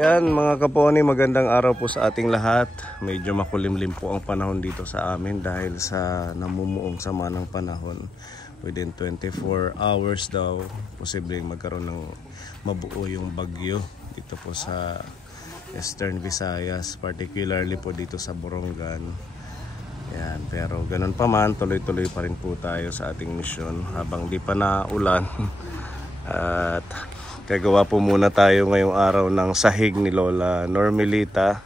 Yan mga kaponi, magandang araw po sa ating lahat. Medyo makulimlim po ang panahon dito sa amin dahil sa namumuong sama ng panahon. Within 24 hours daw, posibleng magkaroon ng mabuo yung bagyo dito po sa Eastern Visayas, particularly po dito sa Borongan. Yan, pero ganun pa man, tuloy-tuloy pa rin po tayo sa ating misyon habang di pa naulan. At gagawa po muna tayo ngayong araw ng sahig ni Lola Normelita.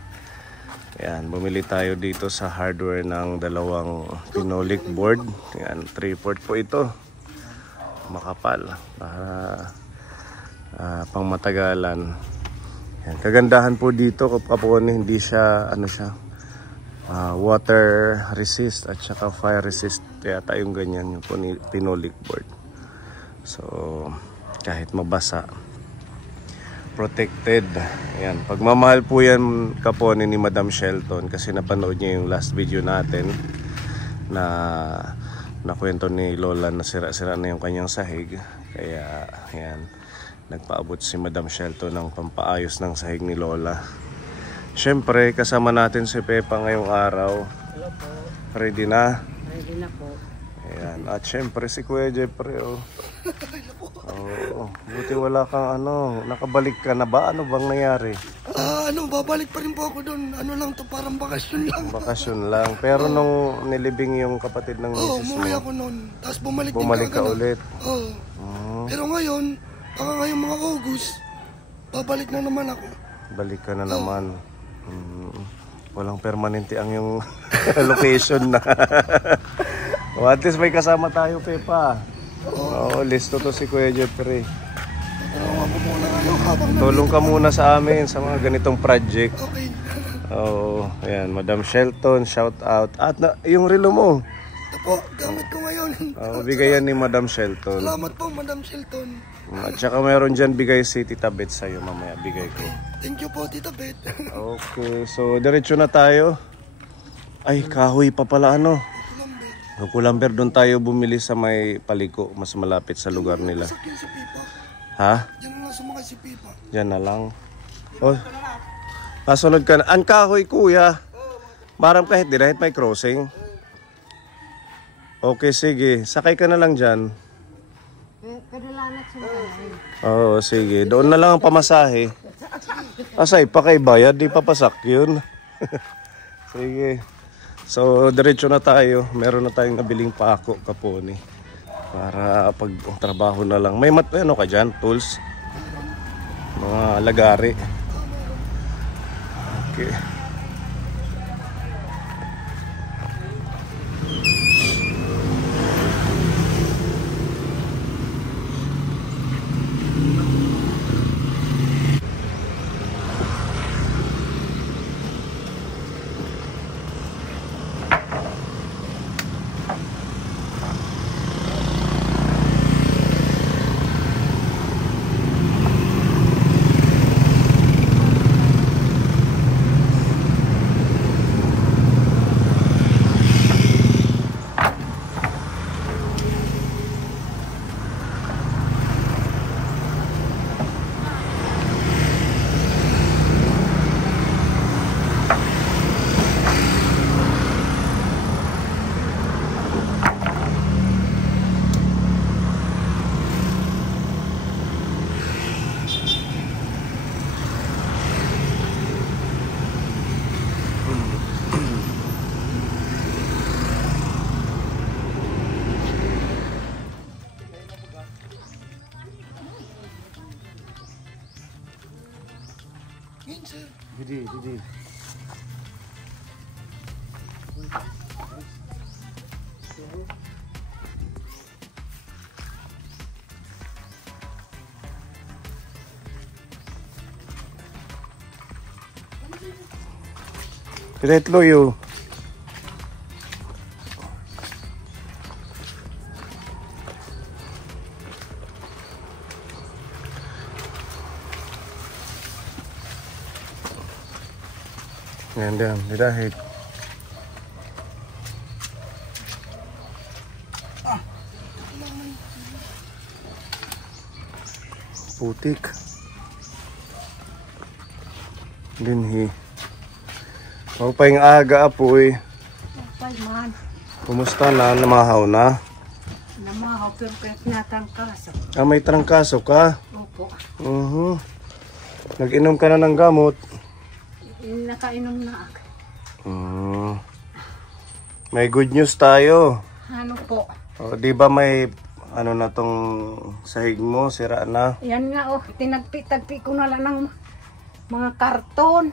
Yan, bumili tayo dito sa hardware ng dalawang pinolik board. Yan, 3/4 po ito. Makapal para pang matagalan. Yan, kagandahan po dito kapon, hindi siya water resist at saka fire resist. Kaya tayong ganyan yung pinolik board. So kahit mabasa, protected. Ayan, pagmamahal po yan kapon ni Madam Shelton kasi napanood niya yung last video natin na nakwento ni Lola na sira-sira na yung kanyang sahig. Kaya ayan, nagpaabot si Madam Shelton ng pampaayos ng sahig ni Lola. Syempre kasama natin si Pepa ngayong araw. Hello po. Ready na? Ready na po. Ayan, at syempre si Kuya Jeffrey, oh. Oo, buti wala kang nakabalik ka na ba? Ano bang nangyari? Babalik pa rin po ako doon. Lang to, parang bakasyon lang. Bakasyon lang. Pero nung nilibing yung kapatid ng misis mo, umuwi ako noon. Tapos bumalik ka ulit. Pero ngayon, baka ngayong mga August, babalik na naman ako. Balik ka na naman. Walang permanente ang yung location na. O, at least may kasama tayo, Pepa. Oo, listo to si Kuya Jeffrey. Tulong ka muna sa amin sa mga ganitong project. Okay. Oo, ayan, Madam Shelton, shout out. At yung relo mo. Ito po, gamit ko ngayon. Bigayan ni Madam Shelton. Salamat po, Madam Shelton. At saka meron dyan bigay si Tita Beth sa'yo mamaya, bigay ko. Thank you po, Tita Beth. Okay, so diretso na tayo. Ay, kahoy pa pala Kulamber, doon tayo bumili sa may Paliko, mas malapit sa lugar nila. Si Pipa. Ha? Diyan na lang sumakay si Pipa. Diyan na lang. Oh, sunod ka na. Ang kahoy, kuya. Marang kahit may crossing. Okay, sige. Sakay ka na lang dyan. Kadalanat sumakay. Oo, sige. Doon na lang ang pamasahe. Asay pa kay bayad, di papasak yun. Sige. So, diretso na tayo. Meron na tayong nabiling pako kaponi. Para pag trabaho na lang. May ka dyan? Tools? Mga lagari. Okay. Didi. Direct loyo. Yan, didahit. Putik. Dinhi. Pagpaing aga apoy. Pay man. Kumusta na? Namahaw na? Namahaw pero kahit natangkaso. Ah, may trangkaso ka? Opo. Nag-inom ka na ng gamot? Nakainom na ako. May good news tayo. Ano po? O, di ba may ano na tong sahig mo? Sira na? Yan nga tinagpi-tagpi ko na lang ng mga karton.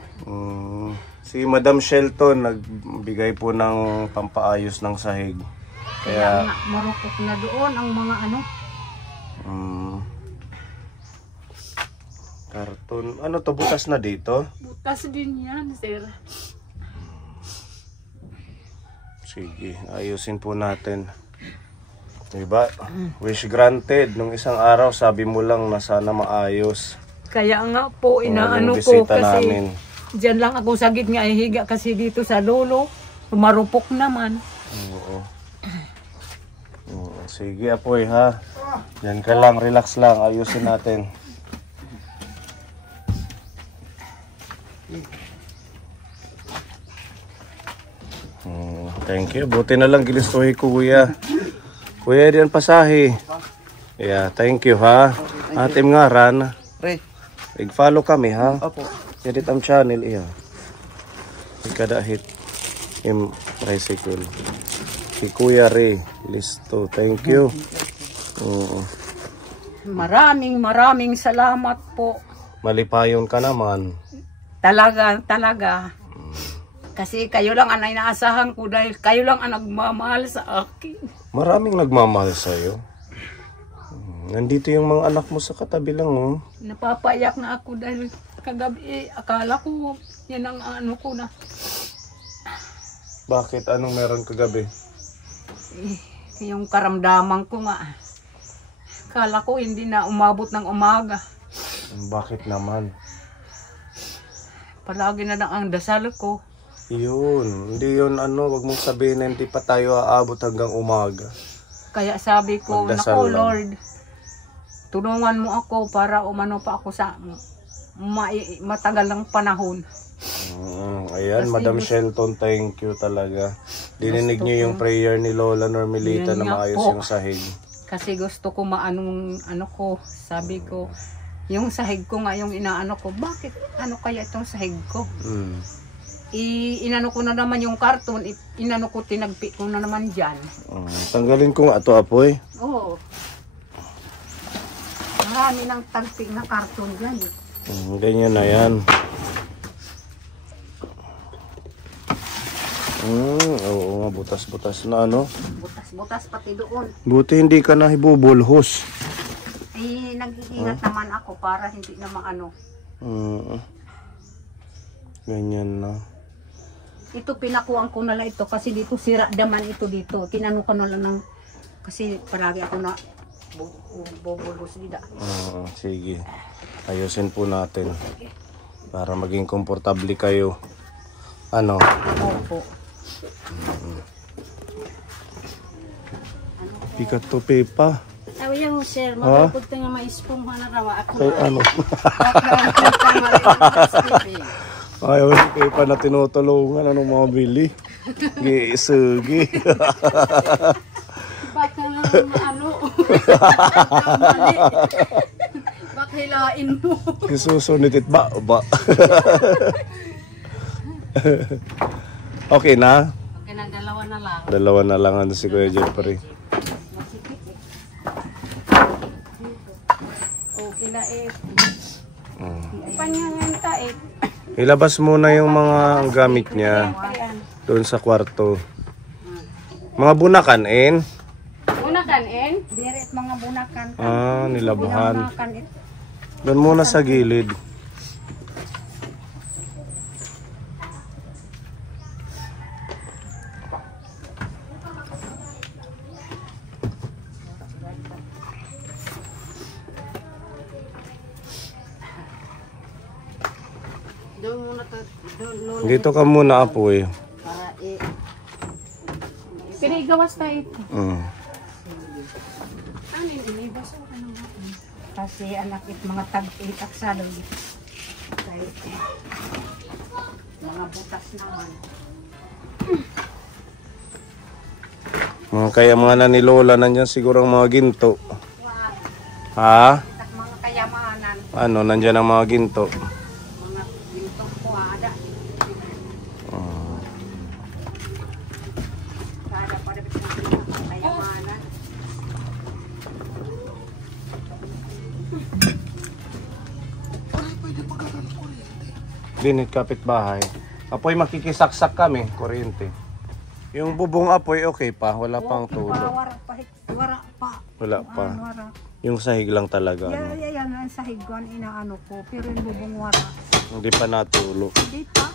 Si Madam Shelton nagbigay po ng pampaayos ng sahig. Kaya nga, marupok na doon ang mga ano. Karton. Ano to? Butas na dito? Butas din yan, sir. Sige, ayusin po natin. Diba? Wish granted. Nung isang araw, sabi mo lang na sana maayos. Kaya nga po, inaano yung ko bisita kasi namin. dyan lang ako sa gitna ay higa kasi dito sa lolo, marupok naman. Oo. Sige, apoy ha. Yan ka lang, relax lang. Ayusin natin. Thank you. Buti na lang gilistuhin ko, kuya. Kuya, diyan pasahe. Yeah, thank you ha. Atim nga ran. Re. I-follow kami ha. Opo. Edit ang channel iya. Ikada hit im tricycle. Si Kuya Ray listo. Thank you. Oo. Maraming salamat po. Malipayon ka naman. Talaga. Kasi kayo lang ang inaasahan ko dahil kayo lang ang nagmamahal sa akin. Maraming nagmamahal sa'yo. Nandito yung mga anak mo sa katabi lang oh. Napapayak na ako dahil kagabi akala ko yan ang ano ko na. Bakit? Anong meron kagabi? Yung karamdaman ko nga. Akala ko hindi na umabot ng umaga. Bakit naman? Palagi na lang ang dasal ko. Yun. Hindi yun ano. Wag mong sabihin na hindi pa tayo aabot hanggang umaga. Kaya sabi ko, Magdasal nako lang. Lord, tulungan mo ako para umano pa ako sa matagal ng panahon. Ayan, Kasi Madam Shelton, thank you talaga. Dininig niyo yung prayer ni Lola Normelita Yun na nga maayos po. yung sahig. Kasi gusto ko ano ko, sabi ko, yung sahig ko nga yung inaano ko, bakit ano kaya itong sahig ko? Inano ko na naman yung karton, inano ko, tinagpi ko na naman dyan. Tanggalin ko nga ito, apoy. Oo. Marami ng tagpi na karton dyan. Ganyan na yan. Oo nga, butas-butas na ano. Butas-butas pati doon. Buti hindi ka na hibubulhos. Nag-iingat naman ako para hindi na maano. Ganyan na. Ito pinakuan ko na lang ito kasi dito sira daman ito dito. Tinano ko na lang ng kasi palagi ako na bubulhos dito. Sige. Ayusin po natin. Para maging komportable kayo. Ano? Opo. Pikat to pepa. Sabi yan sir, magpapag nga maispong manarawa ako. Ay, ano? Ayaw si pepa na tinutulungan. Anong mabili? Gisugi. Baka lang ano. Mali. Baka hilain mo. Susunod ba? Okay na? Okay na, dalawa na lang. Dalawa na lang ano si Kuya Jeffrey. Okay na eh. Panyanganta eh. Ilabas muna yung mga gamit niya doon sa kwarto. Mga bunakan, Bunakan eh? Diret mga bunakan. Nilabahan. Bunakan eh. Doon muna sa gilid. Doon muna to. Doon Dito ka muna, apoy. para pinigawas tayo. Ano yun? Ibaso ka naman. Kasi anak it mga tag-itak sa loob. Kahit mga butas naman. Kaya mga nanilola nandyan siguro ang mga ginto. Ha? At mga kayamanan, Ano, nandyan ang mga ginto. mga gintong kuwada. Kada pa rin mga kayamanan. Ay, pwede pagkakan ng kuryente. Dinit kapitbahay. Apoy makikisaksak kami, kuryente. Yung bubong apoy okay pa, wala pang tulo. Wara pa. Wala pa. Wara. Yung sahig lang talaga. Ano. Yan ang sahiguan inaano ko. Pero yung bubong wara. Hindi pa natulo. Hindi pa.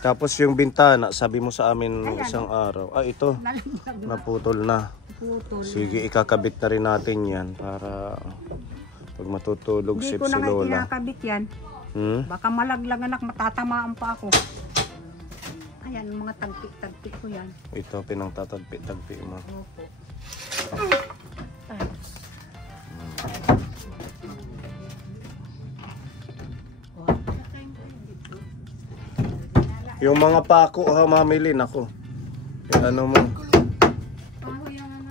Tapos yung bintana, sabi mo sa amin isang araw. Ah, ito, Nalaglag na. naputol na. Putol. Sige, ikakabit na rin natin yan para pag matutulog Hindi si ko na nga Lola. kinakabit yan. Baka malaglag anak, matatamaan pa ako. Ayan, mga tagpi-tagpi ko yan. Ito, pinangtatagpi-tagpi mo. Opo. Yung mga pako, ha, mamilin ako. Eh, ano mo,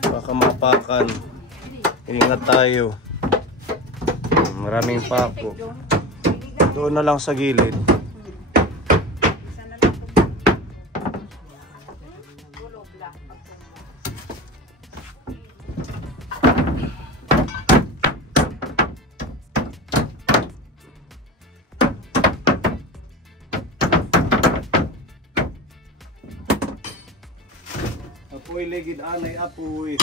baka mapakan. Ingat tayo. Maraming pako. Doon na lang sa gilid. Apoy legid anay apoy.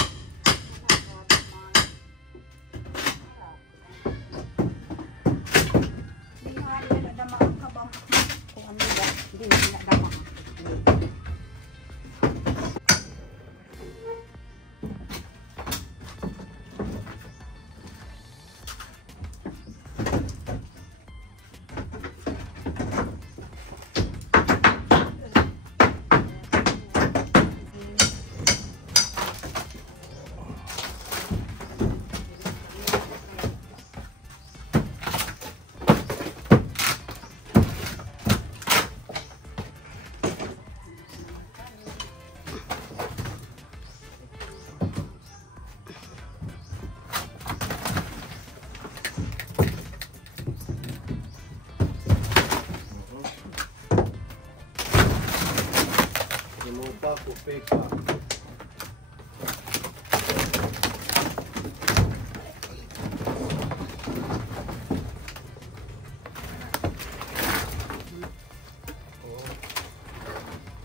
Pako, pepa.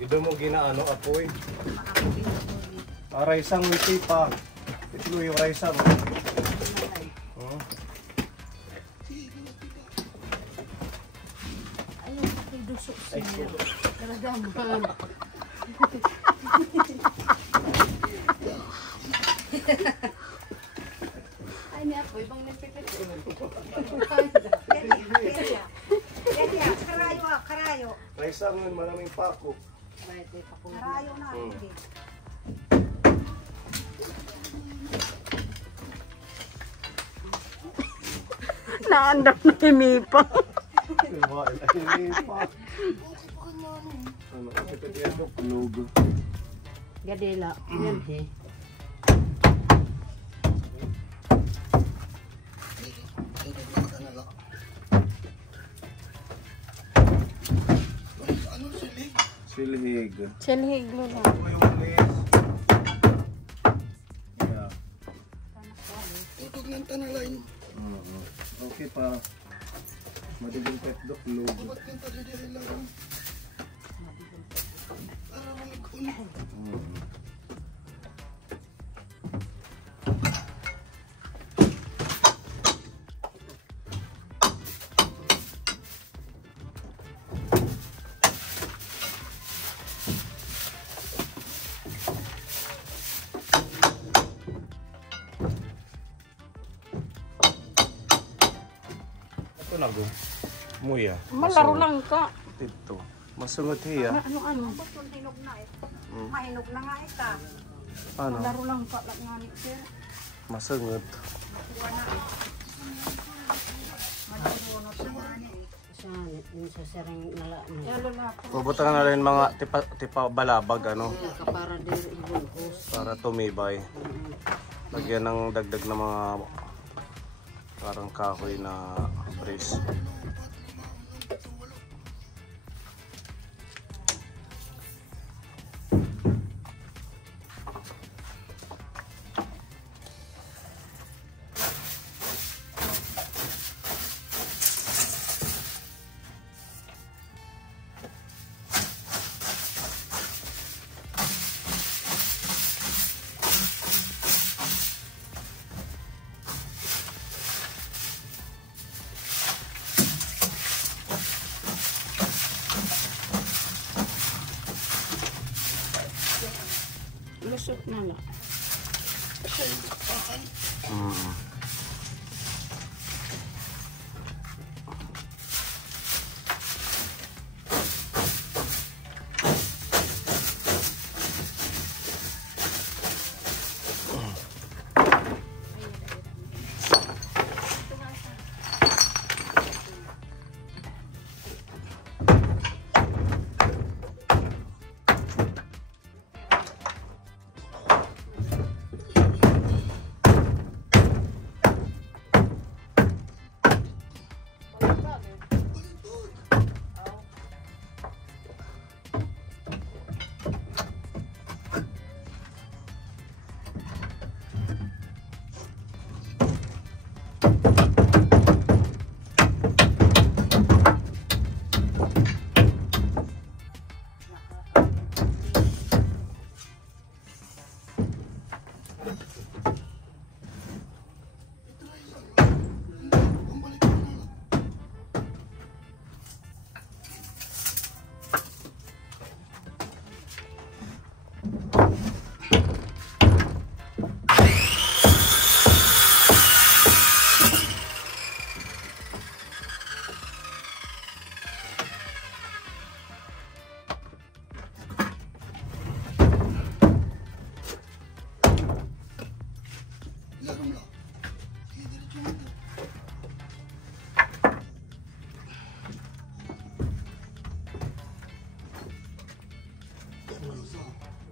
Ito mo ginaano apoy. Raisang may pepa. Ito yung raisang. Ayun, pakidusok siya. Karagaman. Ay, niya po, ibang nagpipit. Karayo. Raisang yun, maraming pako. Karayo na. Naandap na himipa. Gadela, yan eh. Ano, silig? Silhig. Silhig lula. Tutog ng tanalain. Okay pa. Madiging petdok log. Ba't yung tadidiri lang? Para malikun. Ito na go. Muya. Malaro lang ka. Dito. Masungot hiya. Ano? Hinog na eh. Mahinog na nga ita. Ano? Malaro lang ka lang nga ni sir. Masungot. Madibunot na nga ni. Yung sa sarang nala. Pupunta ka na rin mga tipa balabag ano. Para din ibulkos. Para tumibay. Lagyan ng dagdag na mga parang kahoy na brace. Lusot na lang.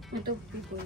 Ito, people.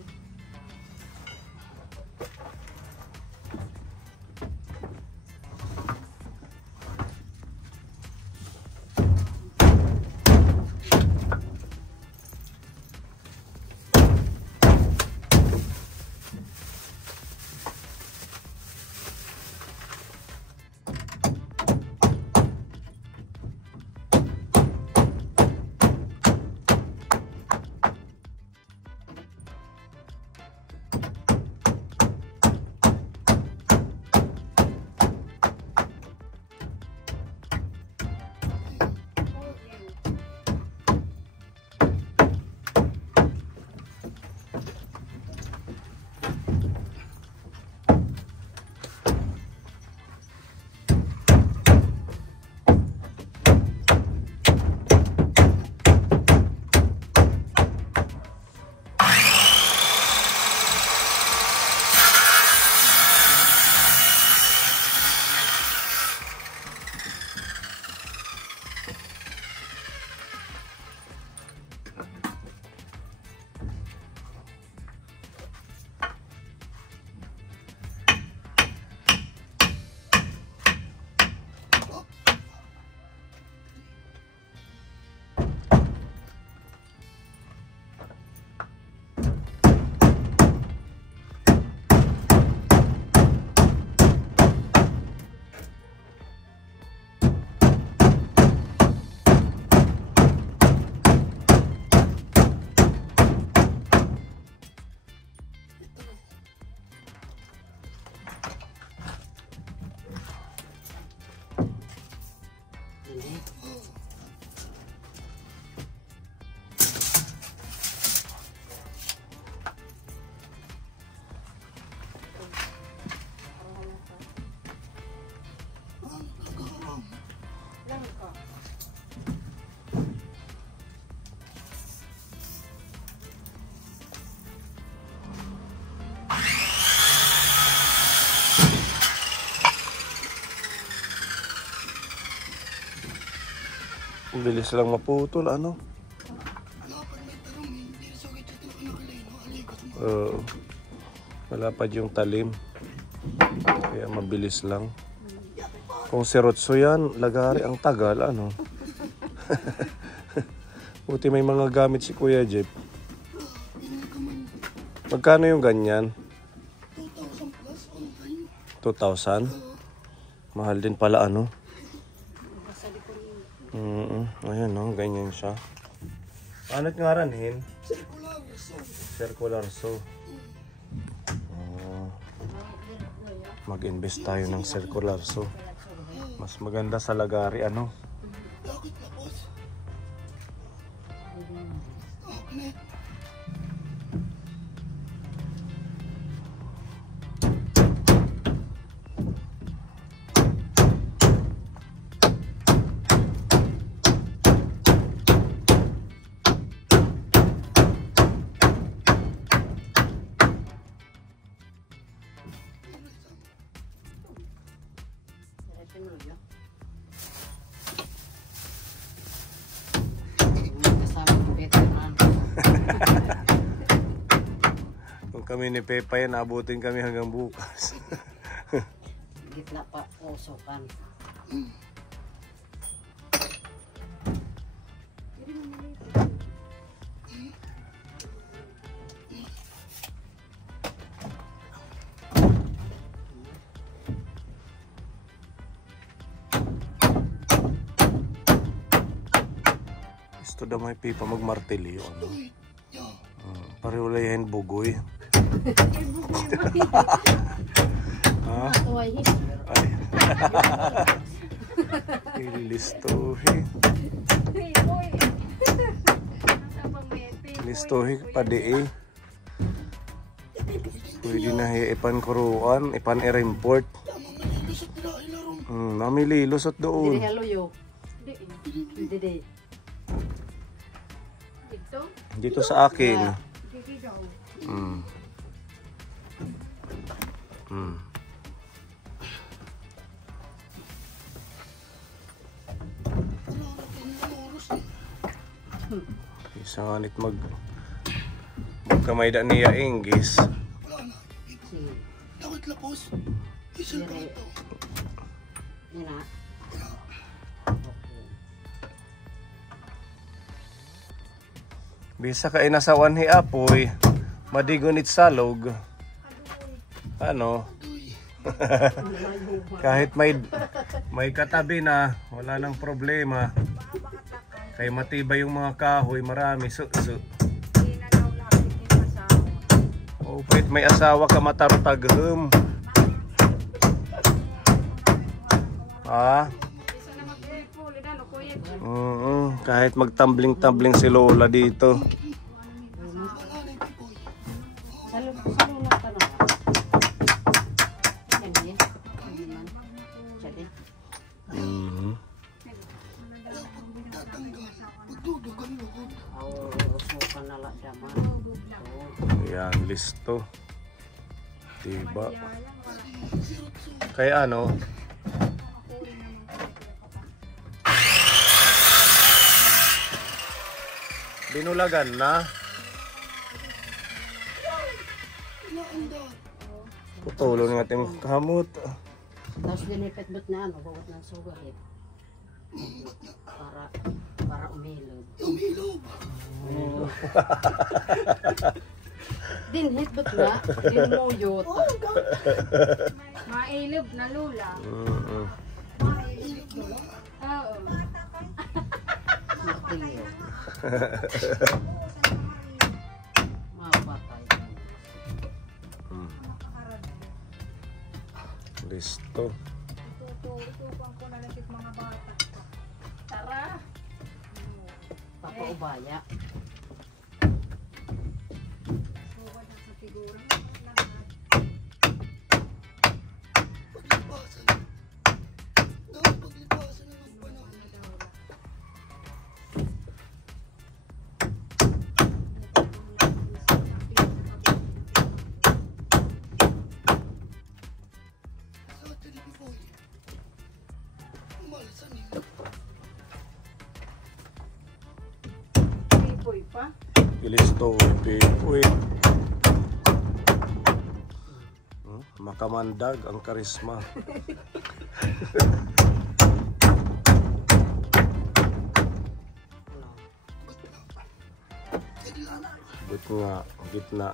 Bilis lang maputol, ano? Dapat may tarong, hindi sugit ito nakalay, no? Alikot mo. Wala pa yung talim. Kaya mabilis lang. Kung sirotso yan, lagari ang tagal, ano? Buti may mga gamit si Kuya Jeff. Magkano yung ganyan? 2,000 plus online. 2,000? Mahal din pala, ano? Ayan, no? Ganyan siya. Ano't nga ranhin? Circular, so. Circular saw. Mag-invest tayo ng circular saw. Mas maganda sa lagari, ano? Bakit na, boss? Okay. Kung kami ni Pepa yan, abutin kami hanggang bukas. Gitna pa, usokan. Gusto daw may Pepa magmartilyo, ano? Pariwalayan bugoy. Ha? Ay. Ilistohi. Listohi padi pwede na ipan kuruan, ipan i-import. Namili lusot doon. Dili hello yo. Dili. Dito sa akin. Isa nga nit magkamay da niya English. Wala na. Takot la, boss. Isang ka ito. Yan na. Bisa ka inasawan hi apoy. Madigunit salog. Ano? Kahit may katabi na, wala nang problema. Kay matibay yung mga kahoy, marami. Oh, pwede may asawa ka matarutaghem. Kahit magtambling-tambling si Lola dito. Yan, listo. Diba? Kaya ano? Binulagan na. Putulo ng ating kamot. Tapos dinipit-bit na ano, bawat ng sugat. Para umilog. Umilog. Dinhit-bit na, dinmuyot. Mailog na lula. Oo. Martilyo. Mapatay. Listo. Tutukan ko na lang mga bata. Tara. Papaubaya. Suwad na sa figura. Paglipasan. Dapat paglipasan na ng panahon. pa? Ilisto, uy. Makamandag ang karisma. But nga, gitna.